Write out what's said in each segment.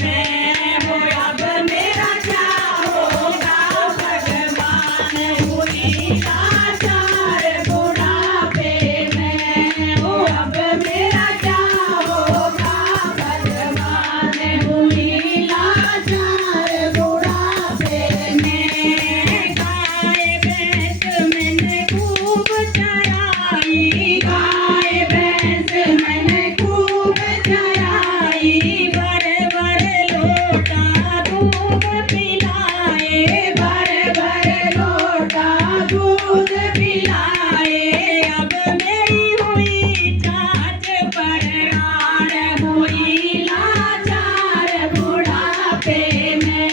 में हो अब मेरा क्या होगा भगवान हुई लाचार बुढ़ापे में हो अब मेरा क्या होगा भगवान हुई लाचार बुढ़ापे में गाय भैंस मैंने खूब चराई गाय भैंस मैंने खूब चराई भर भर लोटा दूध पिलाए भर भर लोटा दूध पिलाए अब मेरी हुई चाच पर राण हुई लाचार बुढ़ापे में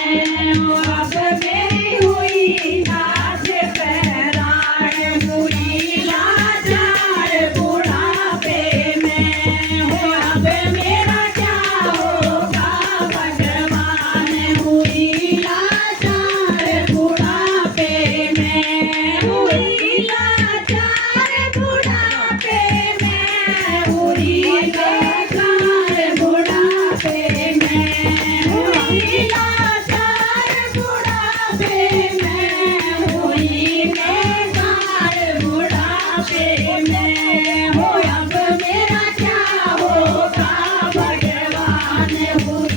अब मेरी हुई चाच पर राण हुई लाचार बुढ़ापे में हो अब मेरा क्या होगा भगवान हुई लाचार बुढ़ापे में हुई लाचार बुढ़ापे में हुई लाचार बुढ़ापे में हुई लाचार बुढ़ापे में हुई लाचार बुढ़ापे में हो अब मेरा क्या होगा भगवान हुई